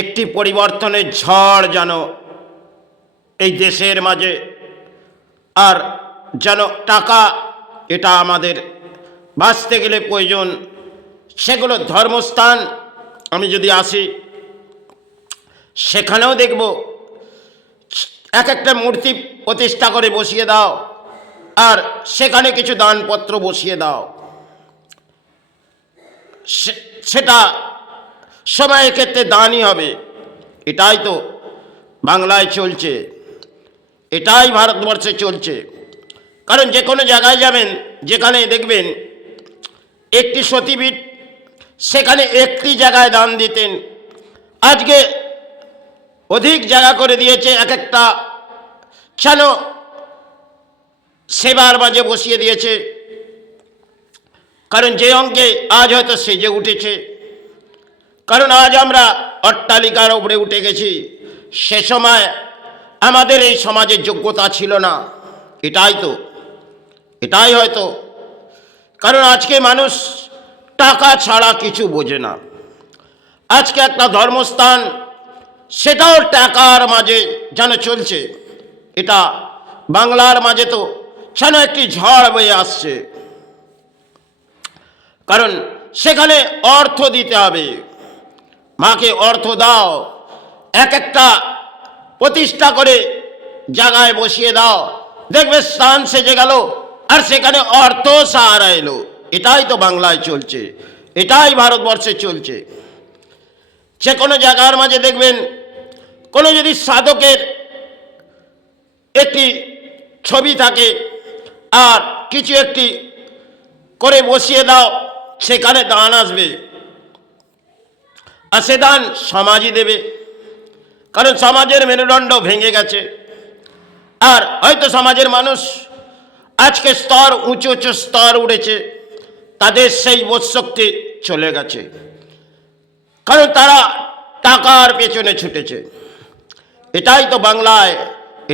একটি পরিবর্তনের ঝড় যেন এই দেশের মাঝে, আর যেন টাকা এটা আমাদের বাঁচতে গেলে প্রয়োজন। সেগুলো ধর্মস্থান আমি যদি আসি, সেখানেও দেখব এক একটা মূর্তি প্রতিষ্ঠা করে বসিয়ে দাও, আর সেখানে কিছু দানপত্র বসিয়ে দাও। সেটা সময়ের ক্ষেত্রে দানই হবে। এটাই তো বাংলায় চলছে, এটাই ভারতবর্ষে চলছে। কারণ যে কোনো জায়গায় যাবেন, যেখানে দেখবেন একটি সতীপীঠ, সেখানে একটি জায়গায় দান দিতেন, আজকে অধিক জায়গা করে দিয়েছে। এক একটা যেন সেবার মাঝে বসিয়ে দিয়েছে। কারণ যে অঙ্কে আজ হয়তো সেজে উঠেছে, কারণ আজ আমরা অট্টালিকার উপরে উঠে গেছি, সে সময় আমাদের এই সমাজের যোগ্যতা ছিল না। এটাই হয়তো কারণ আজকে মানুষ টাকা ছাড়া কিছু বোঝে না। আজকে একটা ধর্মস্থান, সেটাও টাকার মাঝে যেন চলছে। এটা বাংলার মাঝে তো যেন একটি ঝড় বয়ে আসছে। কারণ সেখানে অর্থ দিতে হবে। মাকে অর্থ দাও, এক একটা প্রতিষ্ঠা করে জায়গায় বসিয়ে দাও, দেখবে স্থান সেজে গেল, আর সেখানে অর্থ সাহারা এলো। এটাই তো বাংলায় চলছে, এটাই ভারতবর্ষে চলছে। যে কোনো জায়গার মাঝে দেখবেন কোনো যদি সাধকের একটি ছবি থাকে, আর কিছু একটি করে বসিয়ে দাও, সেখানে দান আসবে, আর সে দান সমাজই দেবে। কারণ সমাজের মেরুদণ্ড ভেঙে গেছে, আর হয়তো সমাজের মানুষ আজকে স্তর উঁচু উঁচু স্তর উঠেছে, তাদের সেই বোধশক্তি চলে গেছে। কারণ তারা টাকার পেছনে ছুটেছে। এটাই তো বাংলায়,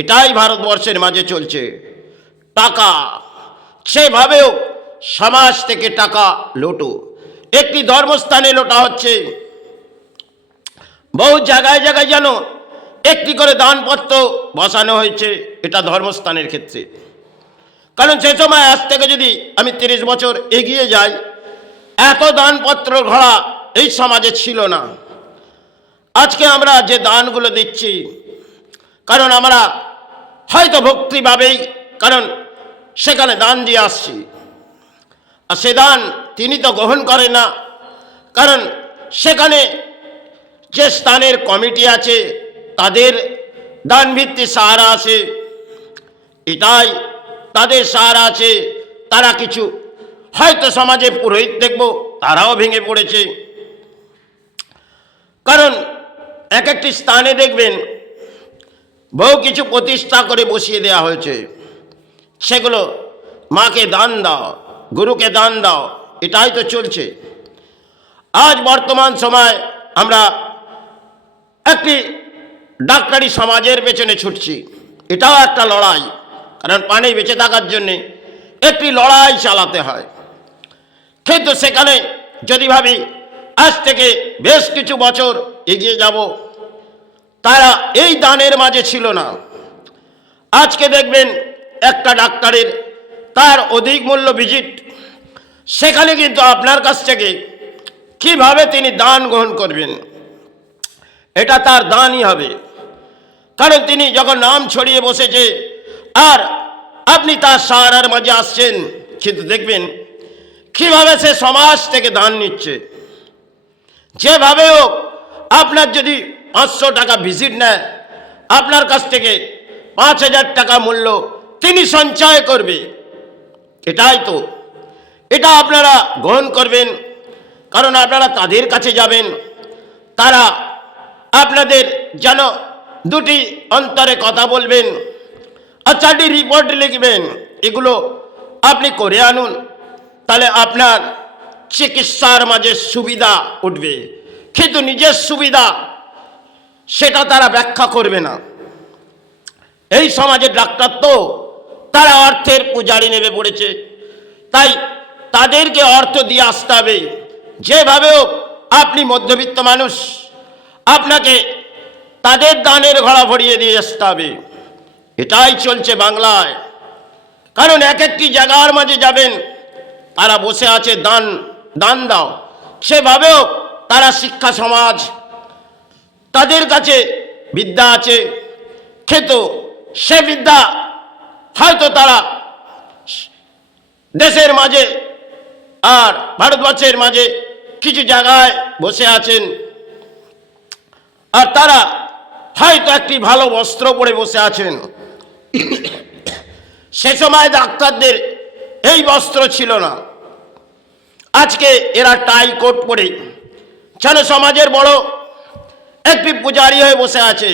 এটাই ভারতবর্ষের মাঝে চলছে। টাকা, সেভাবেও সমাজ থেকে টাকা লোটো। একটি ধর্মস্থানে লোটা হচ্ছে, বহু জায়গায় জায়গায় যেন একটি করে দানপত্র বসানো হয়েছে, এটা ধর্মস্থানের ক্ষেত্রে। কারণ সে সময় আজ থেকে যদি আমি 30 বছর এগিয়ে যাই, এত দানপত্র ঘোড়া এই সমাজে ছিল না। আজকে আমরা যে দানগুলো দিচ্ছি, কারণ আমরা হয়তো ভক্তিভাবেই, কারণ সেখানে দান দিয়ে আসছি, আর সে দান তিনি তো গ্রহণ করেন না। কারণ সেখানে যে স্থানের কমিটি আছে, তাদের দান ভিত্তি সাহারা আছে, এটাই তাদের সাহারা আছে। তারা কিছু হয়তো সমাজে পুরোহিত দেখব, তারাও ভেঙে পড়েছে। কারণ এক একটি স্থানে দেখবেন বহু কিছু প্রতিষ্ঠা করে বসিয়ে দেওয়া হয়েছে, সেগুলো মাকে দান দাও, গুরুকে দান দাও, এটাই তো চলছে। আজ বর্তমান সময় আমরা একটি ডাক্তারি সমাজের পেছনে ছুটছি, এটাও একটা লড়াই। কারণ পানি বেঁচে থাকার জন্যে একটি লড়াই চালাতে হয়। কিন্তু সেখানে যদি ভাবি আজ থেকে বেশ কিছু বছর এগিয়ে যাব, তারা এই দানের মাঝে ছিল না। আজকে দেখবেন একটা ডাক্তারের তার অধিক মূল্য ভিজিট, সেখানে কিন্তু আপনার কাছ থেকে কিভাবে তিনি দান গ্রহণ করবেন, এটা তার দানই হবে। কারণ তিনি যখন নাম ছড়িয়ে বসেছে, আর আপনি তার সাহারার মাঝে আসছেন, কিন্তু দেখবেন কিভাবে সে সমাজ থেকে দান নিচ্ছে। যেভাবে হোক, আপনার যদি 500 টাকা ভিজিট নেয়, আপনার কাছ থেকে 5000 টাকা মূল্য তিনি সঞ্চয় করবে। এটাই তো, এটা আপনারা গ্রহণ করবেন। কারণ আপনারা তাদের কাছে যাবেন, তারা আপনাদের যেন দুটি অন্তরে কথা বলবেন, আর 4টি রিপোর্ট লিখবেন, এগুলো আপনি করে আনুন, তাহলে আপনার চিকিৎসার মাঝে সুবিধা উঠবে। কিন্তু নিজের সুবিধা সেটা তারা ব্যাখ্যা করবে না। এই সমাজের ডাক্তার তো তারা অর্থের পূজারি নেমে পড়েছে, তাই তাদেরকে অর্থ দিয়ে আসতে হবে। যেভাবেও আপনি মধ্যবিত্ত মানুষ, আপনাকে তাদের দানের ঘোড়া ভরিয়ে দিয়ে আসতে হবে। এটাই চলছে বাংলায়। কারণ এক একটি জায়গার মাঝে যাবেন, তারা বসে আছে দান দান দাও। সেভাবেও তারা শিক্ষা সমাজ, তাদের কাছে বিদ্যা আছে, কিন্তু সে বিদ্যা হয়তো তারা দেশের মাঝে আর ভারতবর্ষের মাঝে কিছু জায়গায় বসে আছেন, আর তারা হয়তো একটি ভালো বস্ত্র পরে বসে আছেন। সে সময় ডাক্তারদের এই বস্ত্র ছিল না। আজকে এরা টাই কোট পরে যেন সমাজের বড় একটি পূজারী হয়ে বসে আছে।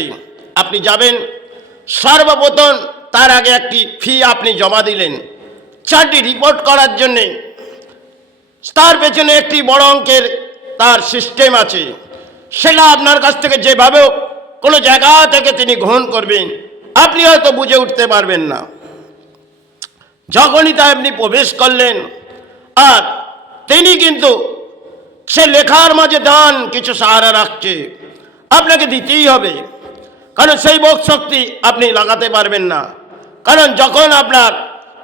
আপনি যাবেন, সর্বপ্রথম তার আগে একটি ফি আপনি জমা দিলেন 4টি রিপোর্ট করার জন্যে। তার পেছনে একটি বড় অঙ্কের তার সিস্টেম আছে। সেটা আপনার কাছ থেকে যেভাবেও কোনো জায়গা থেকে তিনি গ্রহণ করবেন, আপনি হয়তো বুঝে উঠতে পারবেন না। যখনই তা আপনি প্রবেশ করলেন, আর তিনি কিন্তু সে লেখার মাঝে দান কিছু সাহারা রাখছে, আপনাকে দিতেই হবে। কারণ সেই বোধ শক্তি আপনি লাগাতে পারবেন না। কারণ যখন আপনার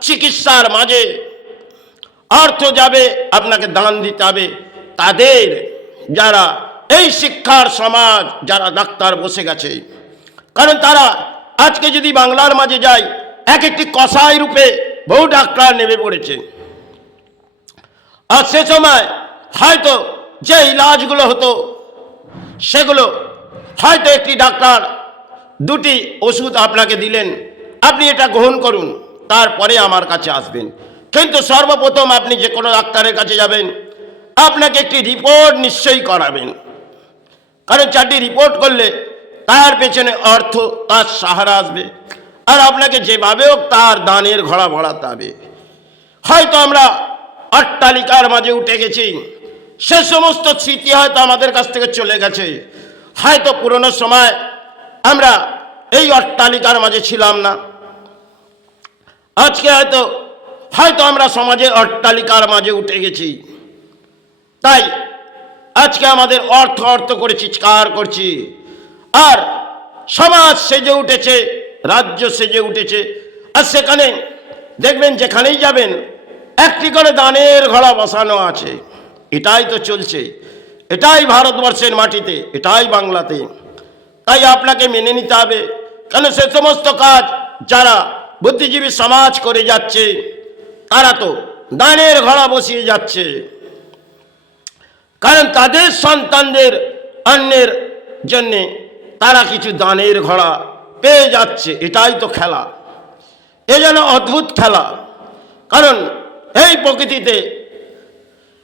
চিকিৎসার মাঝে অর্থ যাবে, আপনাকে দান দিতে হবে তাদের, যারা এই শিক্ষার সমাজ, যারা ডাক্তার বসে গেছে। কারণ তারা আজকে যদি বাংলার মাঝে যায়, এক একটি কসাই রূপে বহু ডাক্তার নেমে পড়েছে। আর সে সময় হয়তো যে ইলাজগুলো হতো, সেগুলো হয়তো একটি ডাক্তার 2টি ওষুধ আপনাকে দিলেন, আপনি এটা গ্রহণ করুন, তারপরে আমার কাছে আসবেন। কিন্তু সর্বপ্রথম আপনি যে কোনো ডাক্তারের কাছে যাবেন, আপনাকে একটি রিপোর্ট নিশ্চয়ই করাবেন। কারণ 4টি রিপোর্ট করলে তার পেছনে অর্থ, তার সাহারা আসবে, আর আপনাকে যেভাবেও তার দানের ঘোড়া ভরাতে হবে। হয়তো আমরা অট্টালিকার মাঝে উঠে গেছি, সে সমস্ত স্মৃতি হয়তো আমাদের কাছ থেকে চলে গেছে। হয়তো পুরনো সময় আমরা এই অট্টালিকার মাঝে ছিলাম না। আজকে হয়তো আমরা সমাজে অট্টালিকার মাঝে উঠে গেছি। তাই আজকে আমাদের অর্থ অর্থ করে চিৎকার করছি, আর সমাজ সেজে উঠেছে, রাজ্য সেজে উঠেছে। আর সেখানে দেখবেন যেখানেই যাবেন একটি করে দানের ঘোড়া বসানো আছে। এটাই তো চলছে, এটাই ভারতবর্ষের মাটিতে, এটাই বাংলাতে। তাই আপনাকে মেনে নিতে হবে। কেন সে সমস্ত কাজ যারা বুদ্ধিজীবী সমাজ করে যাচ্ছে, তারা তো দানের ঘোড়া বসিয়ে যাচ্ছে। কারণ তাদের সন্তানদের অন্যের জন্যে তারা কিছু দানের ঘোড়া পেয়ে যাচ্ছে। এটাই তো খেলা, এ যেন অদ্ভুত খেলা। কারণ এই প্রকৃতিতে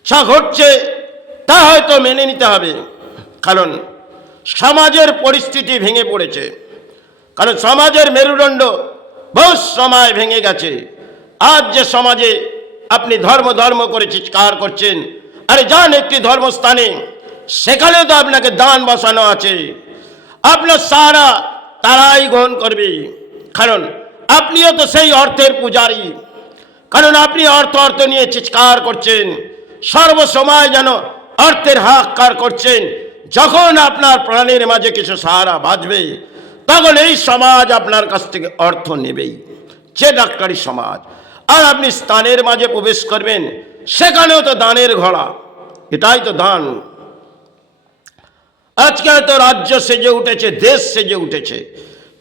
যা ঘটছে তা হয়তো মেনে নিতে হবে। কারণ সমাজের পরিস্থিতি ভেঙে পড়েছে। কারণ সমাজের মেরুদণ্ড বহু সময় ভেঙে গেছে। আজ যে সমাজে আপনি ধর্ম ধর্ম করে চিৎকার করছেন, আরে যান একটি ধর্মস্থানে, সেখানেও তো আপনাকে দান বসানো আছে। আপনার সারা তারাই গ্রহণ করবে, কারণ আপনিও তো সেই অর্থের পূজারী। কারণ আপনি অর্থ অর্থ নিয়ে চিৎকার করছেন, সর্বসময় যেন অর্থের হাহাকার করছেন। যখন আপনার প্রাণের মাঝে কিছু সাহারা বাজবে, তখন এই সমাজ আপনার কাছ থেকে অর্থ নেবেই, যে ডাক্তারি সমাজ। আর আপনি স্থানের মাঝে প্রবেশ করবেন, সেখানেও তো দানের ঘোড়া, এটাই তো দান। আজকে তো রাজ্য সেজে উঠেছে, দেশ সেজে উঠেছে,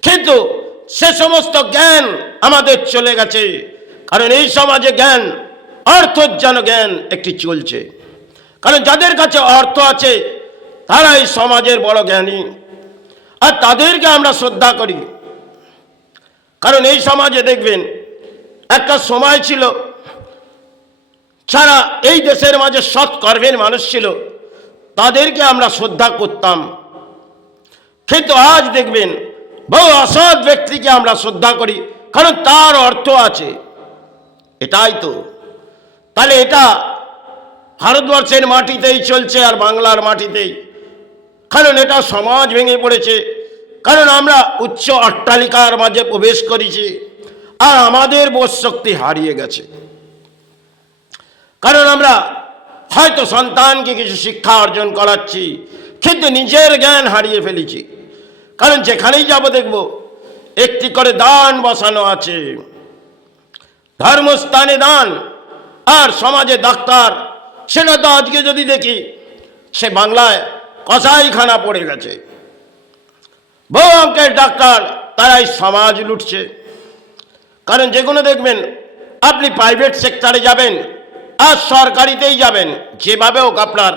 কিন্তু সে সমস্ত জ্ঞান আমাদের চলে গেছে। কারণ এই সমাজে জ্ঞান, অর্থের যেন জ্ঞান একটি চলছে। কারণ যাদের কাছে অর্থ আছে তারাই সমাজের বড় জ্ঞানী, আর তাদেরকে আমরা শ্রদ্ধা করি। কারণ এই সমাজে দেখবেন একটা সময় ছিল যারা এই দেশের মাঝে সৎ কর্মের মানুষ ছিল, তাদেরকে আমরা শ্রদ্ধা করতাম। কিন্তু আজ দেখবেন বহু অসৎ ব্যক্তিকে আমরা শ্রদ্ধা করি, কারণ তার অর্থ আছে। এটাই তো, তাহলে এটা ভারতবর্ষের মাটিতেই চলছে, আর বাংলার মাটিতেই। কারণ এটা সমাজ ভেঙে পড়েছে। কারণ আমরা উচ্চ অট্টালিকার মাঝে প্রবেশ করেছি, আর আমাদের বোধ শক্তি হারিয়ে গেছে। কারণ আমরা হয়তো সন্তানকে কিছু শিক্ষা অর্জন করাচ্ছি, কিন্তু নিজের জ্ঞান হারিয়ে ফেলেছি। কারণ যেখানেই যাব দেখব একটি করে দান বসানো আছে, ধর্মস্থানে দান আর সমাজে ডাক্তার। সেটা তো আজকে যদি দেখি সে বাংলায় কসাইখানা পড়ে গেছে। বহু অঙ্কের ডাক্তার তারাই সমাজ লুটছে। কারণ যেগুলো দেখবেন আপনি প্রাইভেট সেক্টরে যাবেন আর সরকারিতেই যাবেন, যেভাবে হোক আপনার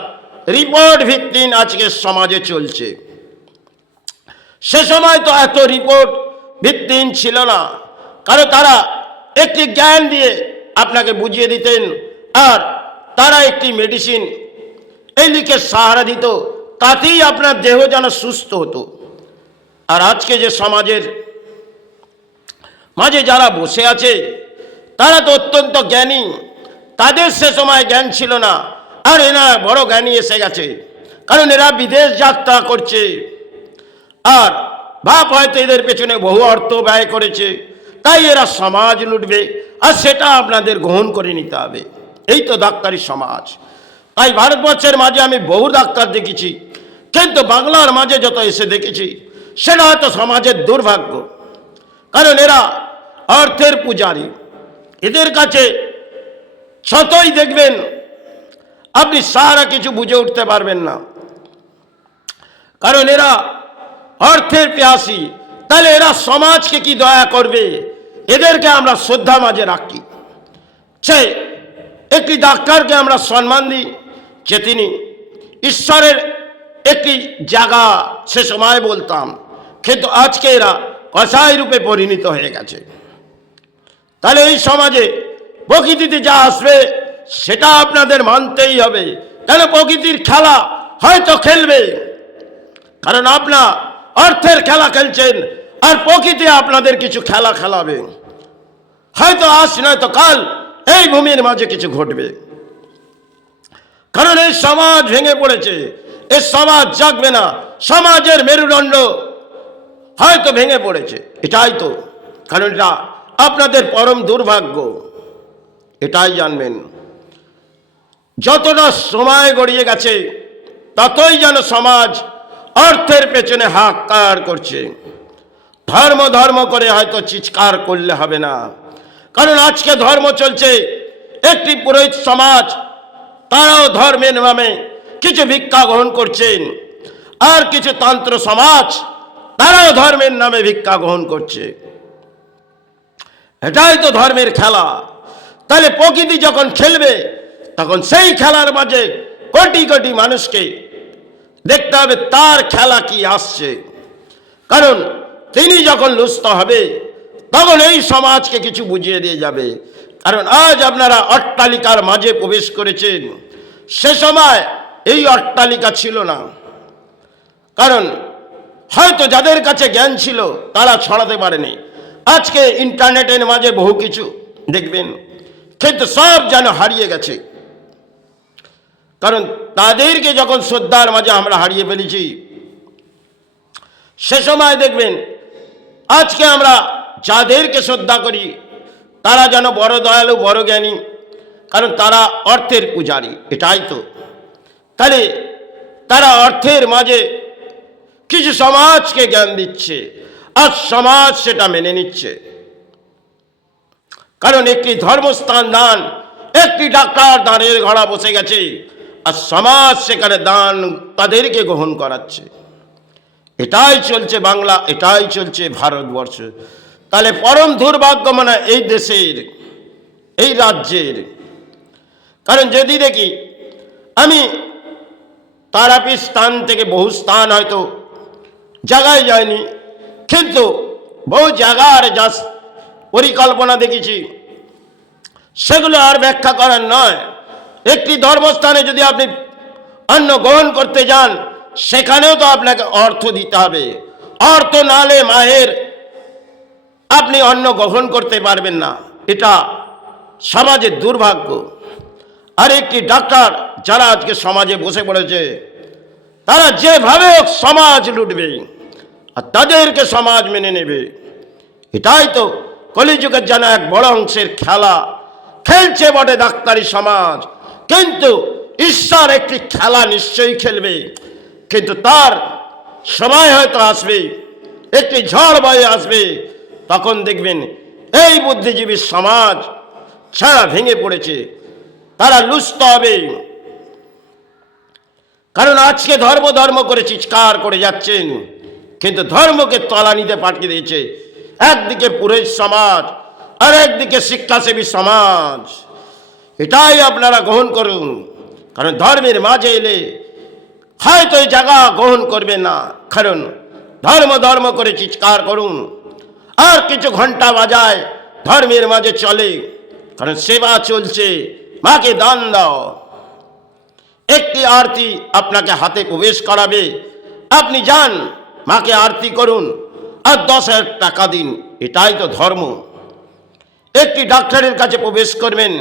রিপোর্ট ভিত্তিক আজকে সমাজে চলছে। সে সময় তো এত রিপোর্ট ভিত্তিক ছিল না, কারণ তারা একটি জ্ঞান দিয়ে আপনাকে বুঝিয়ে দিতেন আর তারা একটি মেডিসিন এই লিখে সাহারা দিত, তাতেই আপনার দেহ যেন সুস্থ হতো। আর আজকে যে সমাজের মাঝে যারা বসে আছে তারা তো অত্যন্ত জ্ঞানী, তাদের সে সময় জ্ঞান ছিল না, আর এরা বড় জ্ঞানী এসে গেছে। কারণ এরা বিদেশ যাত্রা করছে আর বাপ হয়তো এদের পেছনে বহু অর্থ ব্যয় করেছে, তাই এরা সমাজ লুটবে আর সেটা আপনাদের গ্রহণ করে নিতে হবে। এই তো ডাক্তারি সমাজ। তাই ভারতবর্ষের মাঝে আমি বহু ডাক্তার দেখেছি, কিন্তু বাংলার মাঝে যত এসে দেখেছি সেটা হয়তো সমাজের দুর্ভাগ্য। কারণ এরা অর্থের পূজারী। এদের কাছে যতই দেখবেন আপনি সারা কিছু বুঝে উঠতে পারবেন না, কারণ এরা অর্থের পেয়াসী। তাহলে এরা সমাজকে কি দয়া করবে? এদেরকে আমরা শ্রদ্ধা মাঝে রাখি। সে একটি ডাক্তারকে আমরা সম্মান দিই যে তিনি ঈশ্বরের একটি জায়গা সে সময় বলতাম, কিন্তু আজকে এরা কসাই রূপে পরিণত হয়ে গেছে। তাহলে এই সমাজে প্রকৃতিতে যা আসবে সেটা আপনাদের মানতেই হবে। কেন? প্রকৃতির খেলা হয়তো খেলবে, কারণ আপনার অর্থের খেলা খেলছেন আর প্রকৃতি আপনাদের কিছু খেলা খেলাবে। হয়তো আজ নয়তো কাল এই ভূমির মাঝে কিছু ঘটবে। কারণ এই সমাজ ভেঙে পড়েছে, এই সমাজ জাগবে না, সমাজের মেরুদণ্ড হয়তো ভেঙে পড়েছে। এটাই তো কারণ, এটা আপনাদের পরম দুর্ভাগ্য, এটাই জানবেন। যতটা সময় গড়িয়ে গেছে ততই যেন সমাজ অর্থের পেছনে হাহাকার করছে। ধর্ম ধর্ম করে হয়তো চিৎকার করলে হবে না, কারণ আজকে ধর্ম চলছে একটি পুরোহিত সমাজ, তারাও ধর্মের নামে কিছু ভিক্ষা গ্রহণ করছেন, আর কিছু তন্ত্র সমাজ তারাও ধর্মের নামে ভিক্ষা গ্রহণ করছে। এটাই তো ধর্মের খেলা। তাহলে প্রকৃতি যখন খেলবে তখন সেই খেলার মাঝে কোটি কোটি মানুষকে দেখতে হবে তার খেলা কি আসছে। কারণ তিনি যখন লুপ্ত হবে তখন এই সমাজকে কিছু বুঝিয়ে দিয়ে যাবে। কারণ আজ আপনারা অট্টালিকার মাঝে প্রবেশ করেছেন, সে সময় এই অট্টালিকা ছিল না। কারণ হয়তো যাদের কাছে জ্ঞান ছিল তারা ছড়াতে পারেনি। আজকে ইন্টারনেটের মাঝে বহু কিছু দেখবেন, কিন্তু সব যেন হারিয়ে গেছে। কারণ তাদেরকে যখন শ্রদ্ধার মাঝে আমরা হারিয়ে ফেলেছি, সে সময় দেখবেন আজকে আমরা যাদেরকে শ্রদ্ধা করি তারা যেন বড় দয়ালু, বড় জ্ঞানী, কারণ তারা অর্থের পূজারী। এটাই তো। তাহলে তারা অর্থের মাঝে কিছু সমাজকে জ্ঞান দিচ্ছে আর সমাজ সেটা মেনে নিচ্ছে। কারণ একটি ধর্মস্থান দান, একটি ডাক্তার দানের ঘোড়া বসে গেছে আর সমাজ সেখানে দান তাদেরকে গ্রহণ করাচ্ছে। এটাই চলছে বাংলা, এটাই চলছে ভারতবর্ষ। তাহলে পরম দুর্ভাগ্য মানে এই দেশের, এই রাজ্যের। কারণ যদি দেখি আমি তারাপীঠ স্থান থেকে বহু স্থান হয়তো জায়গায় যায়নি, কিন্তু বহু জায়গার যা পরিকল্পনা দেখেছি সেগুলো আর ব্যাখ্যা করার নয়। একটি ধর্মস্থানে যদি আপনি অন্ন গ্রহণ করতে যান সেখানেও তো আপনাকে অর্থ দিতে হবে। অর্থ নালে মায়ের আপনি অন্ন গ্রহণ করতে পারবেন না। এটা সমাজের দুর্ভাগ্য। আর একটি ডাক্তার যারা আজকে সমাজে বসে পড়েছে তারা যেভাবে সমাজ লুটবে আর তাদেরকে সমাজ মেনে নেবে। এটাই তো কলিযুগের যেন এক বড় অংশের খেলা খেলছে বটে ডাক্তারি সমাজ, কিন্তু ঈশ্বর একটি খেলা নিশ্চয়ই খেলবে। কিন্তু তার সময় হয়তো আসবে, একটি ঝড় বয়ে আসবে, তখন দেখবেন এই বুদ্ধিজীবী সমাজ ছাড়া ভেঙে পড়েছে, তারা লুপ্ত হবে। কারণ আজকে ধর্ম ধর্ম করে চিৎকার করে যাচ্ছেন, কিন্তু ধর্মকে তলানিতে পাঠিয়ে দিয়েছে একদিকে পুরোহিত সমাজ আর একদিকে শিক্ষাসেবী সমাজ। এটাই আপনারা গ্রহণ করুন, কারণ ধর্মের মাঝে এলে হয়তো এই জায়গা গ্রহণ করবে না। কারণ ধর্ম ধর্ম করে চিৎকার করুন, আর কিছু ঘন্টা বাজায় ধর্মের মাঝে চলে, কারণ সেবা চলছে, মাকে দান দাও। একটি আরতি আপনাকে হাতে প্রবেশ করাবে, আপনি যান মাকে আরতি করুন আর 10,000 টাকা দিন, এটাই তো ধর্ম। একটি ডাক্তারের কাছে প্রবেশ করবেন,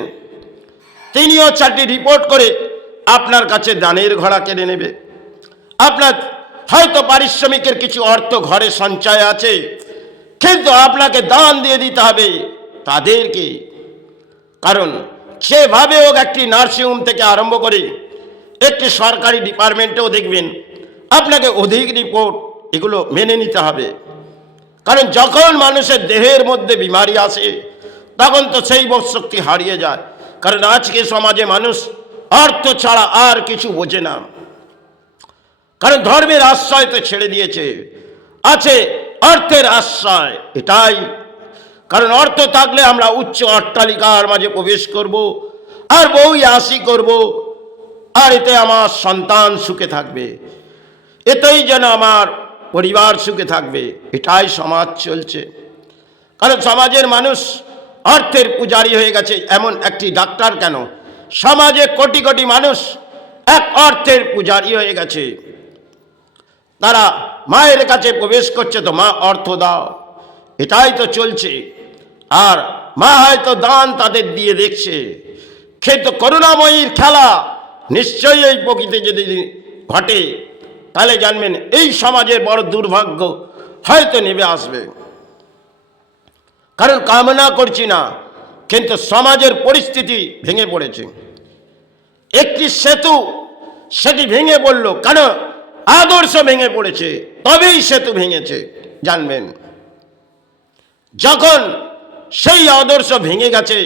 তিনিও 4টি রিপোর্ট করে আপনার কাছে দানের ঘোড়া কেড়ে নেবে। আপনার হয়তো পারিশ্রমিকের কিছু অর্থ ঘরে সঞ্চয় আছে, কিন্তু আপনাকে দান দিয়ে দিতে হবে তাদেরকে। কারণ সেভাবে হোক একটি নার্সিংহোম থেকে আরম্ভ করে একটি সরকারি ডিপার্টমেন্টেও দেখবেন আপনাকে অধিক রিপোর্ট এগুলো মেনে নিতে হবে। কারণ যখন মানুষের দেহের মধ্যে বিমারি আসে তখন তো সেই বোধশক্তি হারিয়ে যায়। কারণ আজকে সমাজে মানুষ অর্থ ছাড়া আর কিছু বোঝে না, কারণ ধর্মের আশ্রয় তো ছেড়ে দিয়েছে, আছে অর্থের আশ্রয়। এটাই কারণ অর্থ থাকলে আমরা উচ্চ অট্টালিকার মাঝে প্রবেশ করব, আর বউই আসি করব, আর এতে আমার সন্তান সুখে থাকবে, এতেই যেন আমার পরিবার সুখে থাকবে। এটাই সমাজ চলছে। কারণ সমাজের মানুষ অর্থের পূজারী হয়ে গেছে। এমন একটি ডাক্তার কেন, সমাজে কোটি কোটি মানুষ এক অর্থের পূজারী হয়ে গেছে। তারা মায়ের কাছে প্রবেশ করছে তো মা অর্থ দাও, এটাই তো চলছে। আর মা হয়তো দান তাদের দিয়ে দেখছে, কিন্তু করুণাময়ীর খেলা নিশ্চয়ই এই প্রকৃতি যদি ঘটে তাহলে জানবেন এই সমাজের বড় দুর্ভাগ্য হয়তো নেমে আসবে। কারণ কামনা করছি না, কিন্তু সমাজের পরিস্থিতি ভেঙে পড়েছে। একটি সেতু সেটি ভেঙে পড়ল, কেন? আদর্শ ভেঙে পড়েছে, তবেই সেতু ভেঙেছে। জানবেন যখন সেই আদর্শ ভেঙে গেছে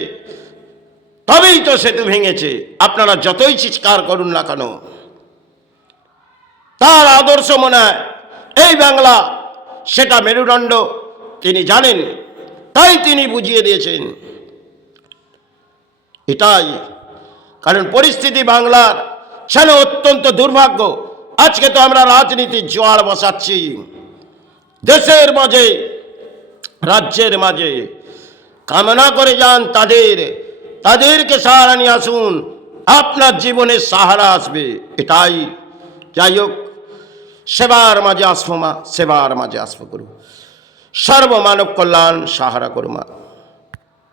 তবেই তো সেতু ভেঙেছে। আপনারা যতই চিৎকার করুন না কেন, তার আদর্শ মনে হয় এই বাংলা সেটা মেরুদণ্ড তিনি জানেন, তাই তিনি বুঝিয়ে দিয়েছেন। এটাই কারণ পরিস্থিতি বাংলার যেন অত্যন্ত দুর্ভাগ্য। আজকে তো আমরা রাজনীতির জোয়ার বসাচ্ছি দেশের মাঝে, রাজ্যের মাঝে। কামনা করে যান তাদেরকে সাহারা নিয়ে আসুন, আপনার জীবনে সাহারা আসবে। এটাই। যাই হোক, সেবার মাঝে আসবো মা, সেবার মাঝে আসবো করু, সর্বমানব কল্যাণ সাহারা করু মা।